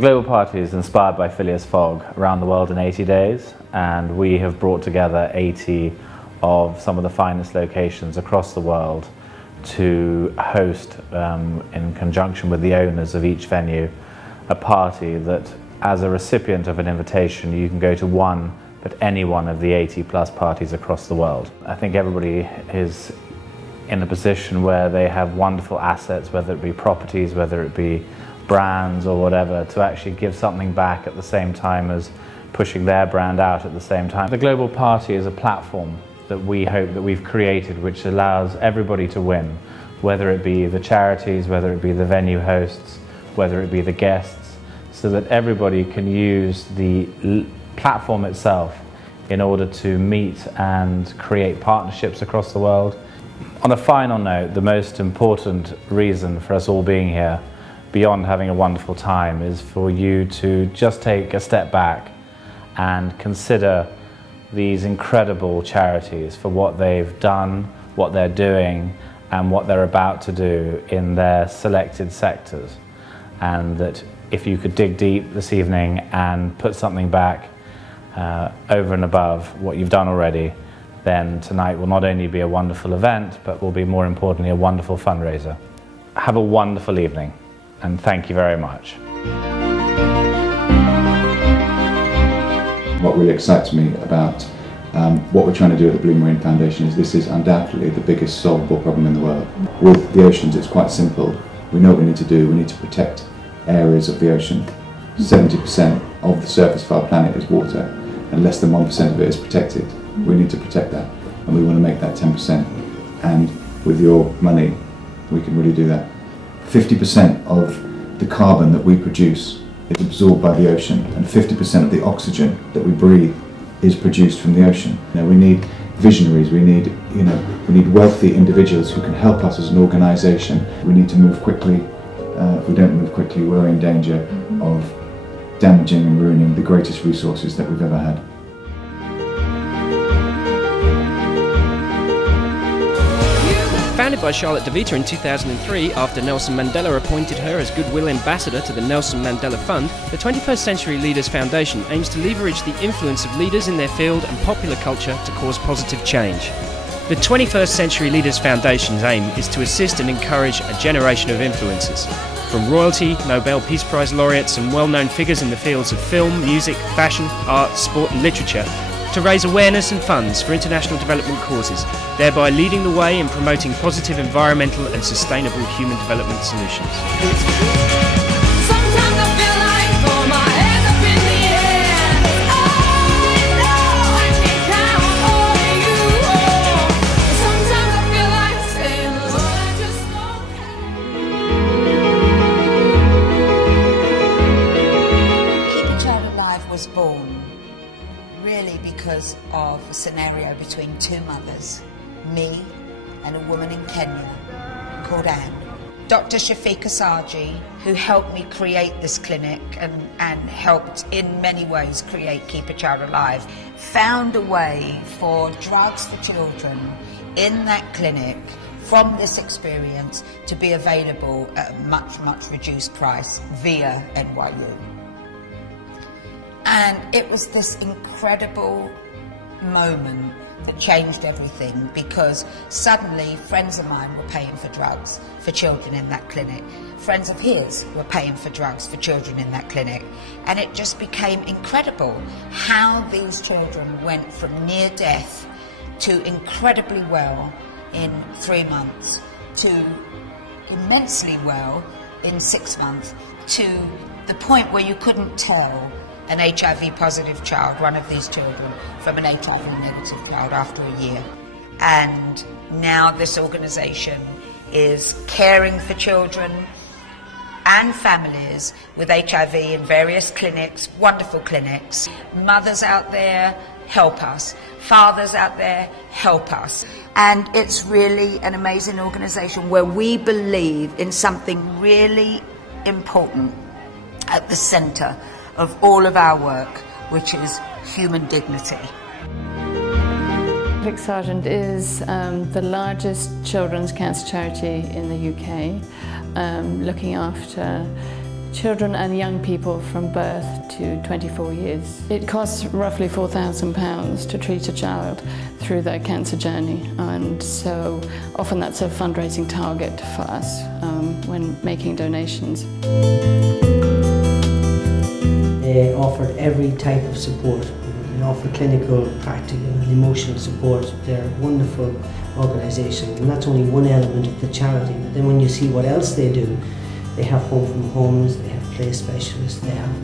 Global Party is inspired by Phileas Fogg, Around the World in 80 Days, and we have brought together 80 of some of the finest locations across the world to host, in conjunction with the owners of each venue, a party that, as a recipient of an invitation, you can go to one, but any one of the 80 plus parties across the world. I think everybody is in a position where they have wonderful assets, whether it be properties, whether it be brands or whatever, to actually give something back at the same time as pushing their brand out at the same time. The Global Party is a platform that we hope that we've created which allows everybody to win, whether it be the charities, whether it be the venue hosts, whether it be the guests, so that everybody can use the platform itself in order to meet and create partnerships across the world. On a final note, the most important reason for us all being here, beyond having a wonderful time, is for you to just take a step back and consider these incredible charities for what they've done, what they're doing, and what they're about to do in their selected sectors. And that if you could dig deep this evening and put something back over and above what you've done already, then tonight will not only be a wonderful event, but will be, more importantly, a wonderful fundraiser. Have a wonderful evening, and thank you very much. What really excites me about what we're trying to do at the Blue Marine Foundation is this is undoubtedly the biggest solvable problem in the world. With the oceans, it's quite simple. We know what we need to do. We need to protect areas of the ocean. 70% of the surface of our planet is water, and less than 1% of it is protected. We need to protect that, and we want to make that 10%. And with your money, we can really do that. 50% of the carbon that we produce is absorbed by the ocean, and 50% of the oxygen that we breathe is produced from the ocean. You know, we need visionaries, we need wealthy individuals who can help us as an organisation. We need to move quickly. If we don't move quickly, we're in danger of damaging and ruining the greatest resources that we've ever had. Founded by Charlotte DeVita in 2003 after Nelson Mandela appointed her as Goodwill Ambassador to the Nelson Mandela Fund, the 21st Century Leaders Foundation aims to leverage the influence of leaders in their field and popular culture to cause positive change. The 21st Century Leaders Foundation's aim is to assist and encourage a generation of influencers, from royalty, Nobel Peace Prize laureates and well-known figures in the fields of film, music, fashion, art, sport and literature, to raise awareness and funds for international development causes, thereby leading the way in promoting positive environmental and sustainable human development solutions. Keep a Child Alive was born really because of a scenario between two mothers, me and a woman in Kenya called Anne. Dr. Shafiq Asaji, who helped me create this clinic and helped in many ways create Keep a Child Alive, found a way for drugs for children in that clinic from this experience to be available at a much, much reduced price via NYU. And it was this incredible moment that changed everything, because suddenly friends of mine were paying for drugs for children in that clinic. Friends of his were paying for drugs for children in that clinic. And it just became incredible how these children went from near death to incredibly well in 3 months, to immensely well in 6 months, to the point where you couldn't tell an HIV positive child, one of these children, from an HIV negative child after a year. And now this organisation is caring for children and families with HIV in various clinics, wonderful clinics. Mothers out there, help us. Fathers out there, help us. And it's really an amazing organisation where we believe in something really important at the centre of all of our work, which is human dignity. Vic Sargent is the largest children's cancer charity in the UK, looking after children and young people from birth to 24 years. It costs roughly £4,000 to treat a child through their cancer journey, and so often that's a fundraising target for us when making donations. They offered every type of support. They offer clinical, practical and emotional support. They're a wonderful organisation, and that's only one element of the charity. But then when you see what else they do, they have home from homes, they have play specialists, they have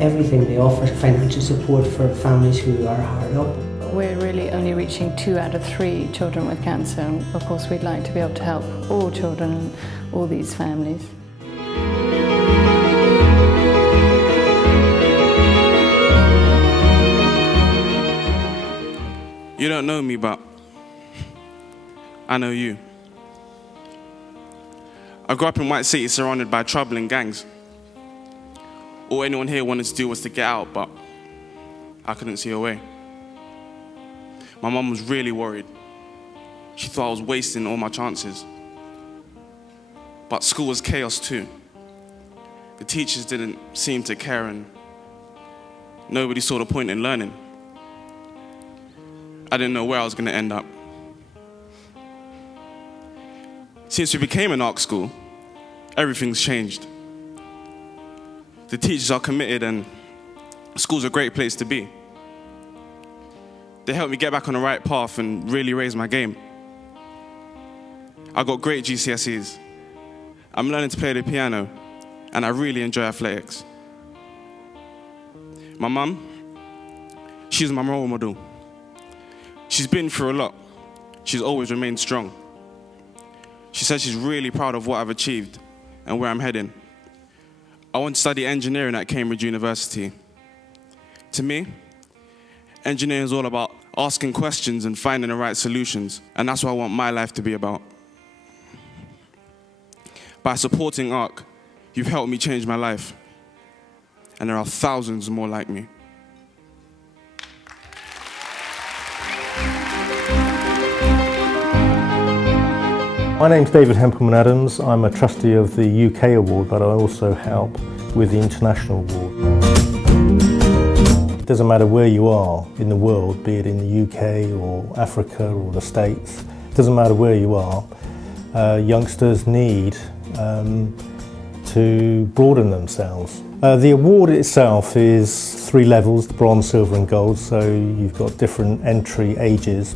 everything. They offer financial support for families who are hard up. We're really only reaching 2 out of 3 children with cancer, and of course we'd like to be able to help all children and all these families. You don't know me, but I know you. I grew up in White City surrounded by trouble and gangs. All anyone here wanted to do was to get out, but I couldn't see a way. My mum was really worried. She thought I was wasting all my chances. But school was chaos too. The teachers didn't seem to care and nobody saw the point in learning. I didn't know where I was going to end up. Since we became an art school, everything's changed. The teachers are committed and school's a great place to be. They helped me get back on the right path and really raise my game. I got great GCSEs. I'm learning to play the piano and I really enjoy athletics. My mum, she's my role model. She's been through a lot. She's always remained strong. She says she's really proud of what I've achieved and where I'm heading. I want to study engineering at Cambridge University. To me, engineering is all about asking questions and finding the right solutions, and that's what I want my life to be about. By supporting ARC, you've helped me change my life, and there are thousands more like me. My name's David Hempelman-Adams. I'm a trustee of the UK award, but I also help with the international award. It doesn't matter where you are in the world, be it in the UK or Africa or the States, it doesn't matter where you are, youngsters need to broaden themselves. The award itself is 3 levels, the bronze, silver and gold, so you've got different entry ages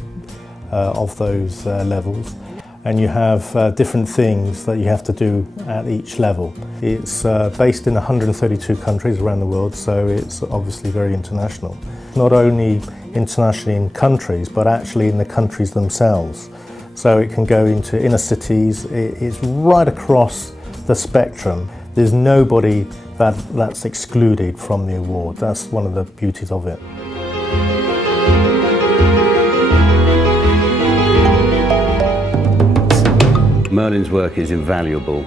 of those levels. And you have different things that you have to do at each level. It's based in 132 countries around the world, so it's obviously very international. Not only internationally in countries, but actually in the countries themselves. So it can go into inner cities, it's right across the spectrum. There's nobody that's excluded from the award. That's one of the beauties of it. Merlin's work is invaluable.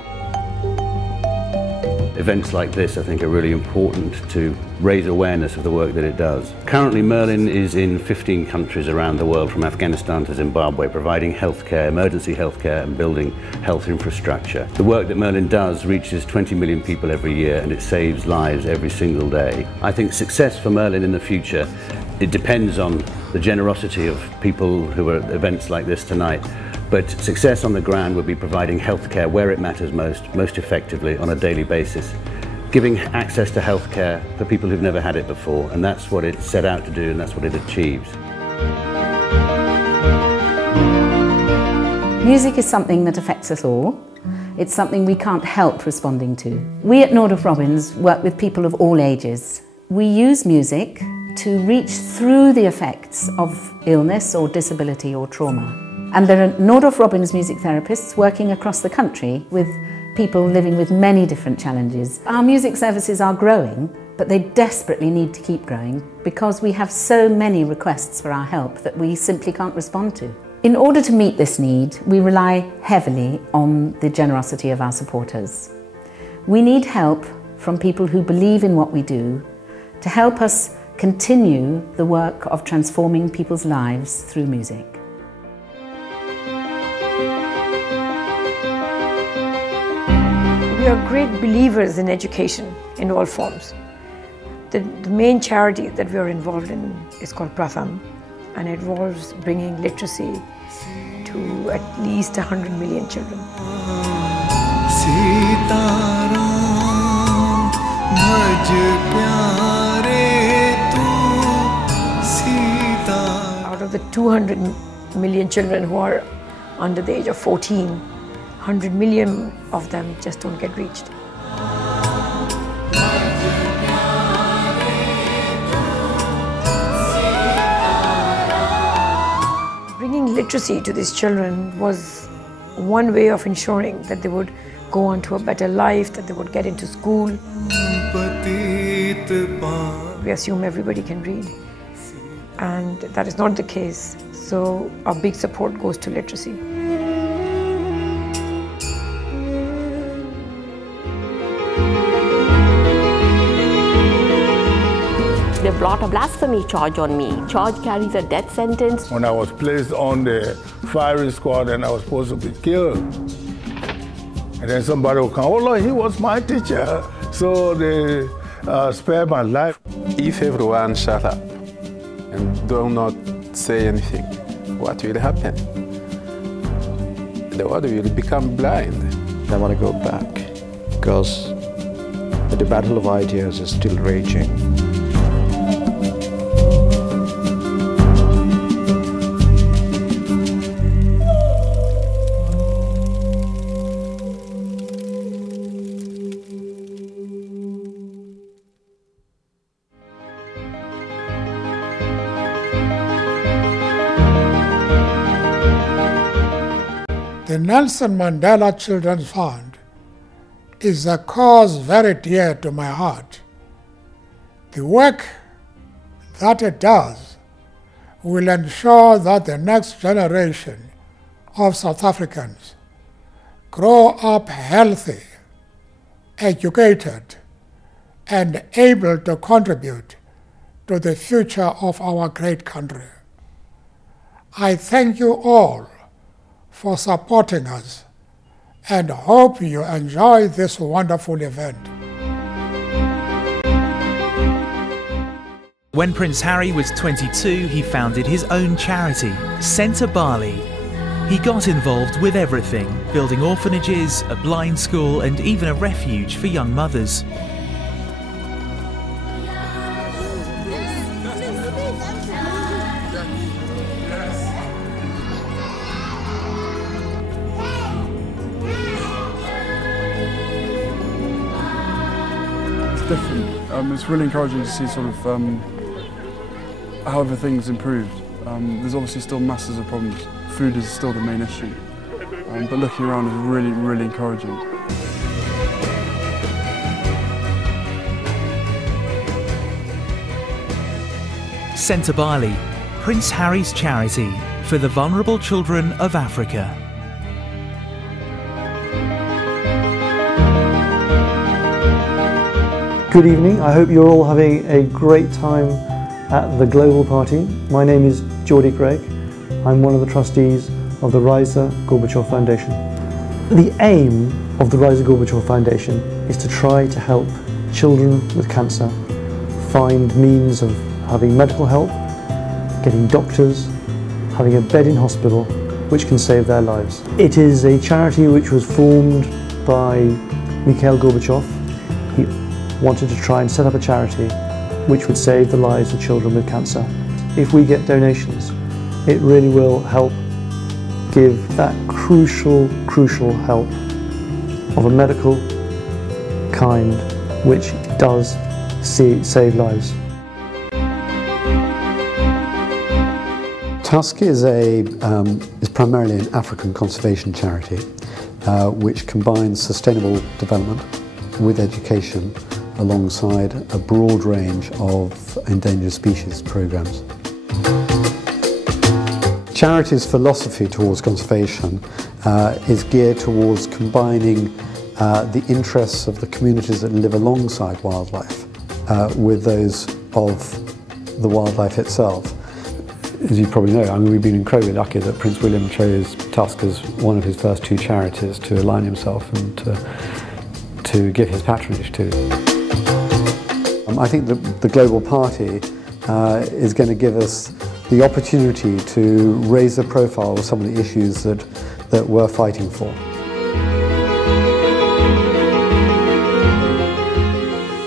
Events like this, I think, are really important to raise awareness of the work that it does. Currently, Merlin is in 15 countries around the world, from Afghanistan to Zimbabwe, providing healthcare, emergency healthcare and building health infrastructure. The work that Merlin does reaches 20 million people every year, and it saves lives every single day. I think success for Merlin in the future, it depends on the generosity of people who are at events like this tonight. But success on the ground would be providing healthcare where it matters most effectively on a daily basis. Giving access to healthcare for people who've never had it before, and that's what it set out to do, and that's what it achieves. Music is something that affects us all. It's something we can't help responding to. We at Nordoff Robbins work with people of all ages. We use music to reach through the effects of illness or disability or trauma. And there are Nordoff Robbins music therapists working across the country with people living with many different challenges. Our music services are growing, but they desperately need to keep growing because we have so many requests for our help that we simply can't respond to. In order to meet this need, we rely heavily on the generosity of our supporters. We need help from people who believe in what we do to help us continue the work of transforming people's lives through music. We are great believers in education in all forms. The main charity that we are involved in is called Pratham, and it involves bringing literacy to at least 100 million children. Out of the 200 million children who are under the age of 14, 100 million of them just don't get reached. Bringing literacy to these children was one way of ensuring that they would go on to a better life, that they would get into school. We assume everybody can read, and that is not the case. So our big support goes to literacy. They brought a blasphemy charge on me. Charge carries a death sentence. When I was placed on the firing squad and I was supposed to be killed, and then somebody will come, oh Lord, he was my teacher. So they spared my life. If everyone shut up and do not say anything, what will happen? The world will become blind. I want to go back because the battle of ideas is still raging. The Nelson Mandela Children's Fund is a cause very dear to my heart. The work that it does will ensure that the next generation of South Africans grow up healthy, educated, and able to contribute to the future of our great country. I thank you all for supporting us and hope you enjoy this wonderful event. When Prince Harry was 22, he founded his own charity, Centre Bali. He got involved with everything, building orphanages, a blind school, and even a refuge for young mothers. It's really encouraging to see sort of how everything's improved. There's obviously still masses of problems. Food is still the main issue, but looking around is really, really encouraging. Centre Bali, Prince Harry's charity for the vulnerable children of Africa. Good evening, I hope you're all having a great time at the Global Party. My name is Geordie Craig. I'm one of the trustees of the Reiser Gorbachev Foundation. The aim of the Reiser Gorbachev Foundation is to try to help children with cancer find means of having medical help, getting doctors, having a bed in hospital which can save their lives. It is a charity which was formed by Mikhail Gorbachev. He wanted to try and set up a charity which would save the lives of children with cancer. If we get donations, it really will help give that crucial help of a medical kind which does save lives. Tusk is primarily an African conservation charity which combines sustainable development with education alongside a broad range of endangered species programs. Charities' philosophy towards conservation is geared towards combining the interests of the communities that live alongside wildlife with those of the wildlife itself. As you probably know, we've been incredibly lucky that Prince William chose Tusk as one of his first two charities to align himself and to to give his patronage to. I think the Global Party is going to give us the opportunity to raise the profile of some of the issues that we're fighting for.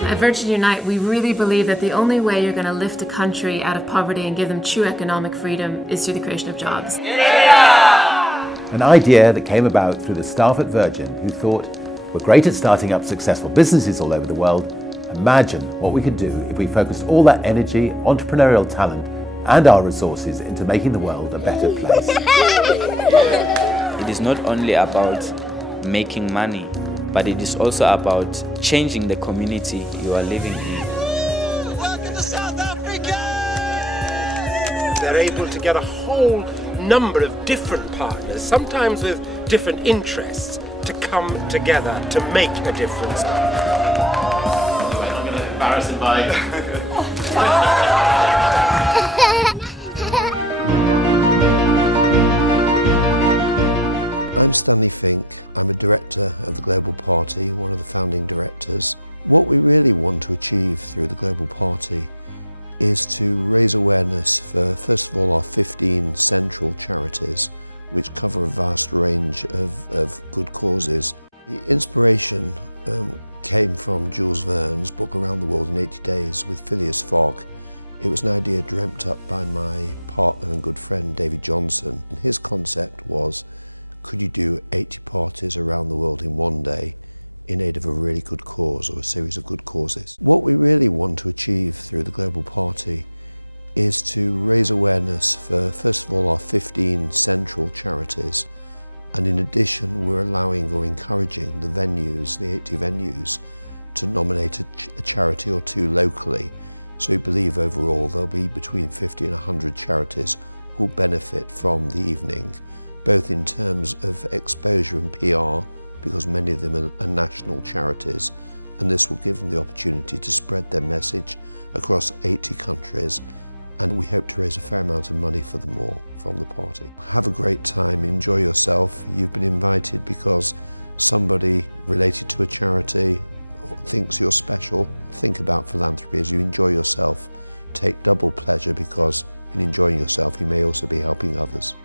At Virgin Unite, we really believe that the only way you're going to lift a country out of poverty and give them true economic freedom is through the creation of jobs. An idea that came about through the staff at Virgin who thought, we're great at starting up successful businesses all over the world. Imagine what we could do if we focused all that energy, entrepreneurial talent and our resources into making the world a better place. It is not only about making money, but it is also about changing the community you are living in. Welcome to South Africa! They're able to get a whole number of different partners, sometimes with different interests, to come together to make a difference. Anyway, I'm going to embarrass him by... I'm Stanley Fink. I'm a director of the Global Party, one of the founding directors. What we really want to achieve through the Global Party is to raise awareness for, first of all, our 15 central charities, which cover a vast range of good causes. The inspiration came from Jules Verne's book Around the World in 80 Days with Phileas Fogg. It was an idea dreamt up by my partner and good friend David Johnstone, and his concept was, could you do 80 parties around the world in one day in aid of a really good cause or a series of good causes? What we really want to achieve through the Global Party is to raise awareness for, first of all, our 15 central charities, and in addition we're allowing or encouraging the venues, the 80 venues, to nominate a charity or two locally. So we believe overall there'll be between 50 and 100 charities who'll benefit from the evening, both in terms of exposure and PR, because many of them are national charities, and this will give them the opportunity to spread their message across 80 countries, and we hope to raise a fair amount of money for them all from the party. Have a great time, enjoy yourself. You've been invited because somebody related to a charity thinks you're special. Think about philanthropy as you enjoy yourself. Take double pleasure because in enjoying yourself you may also be helping others.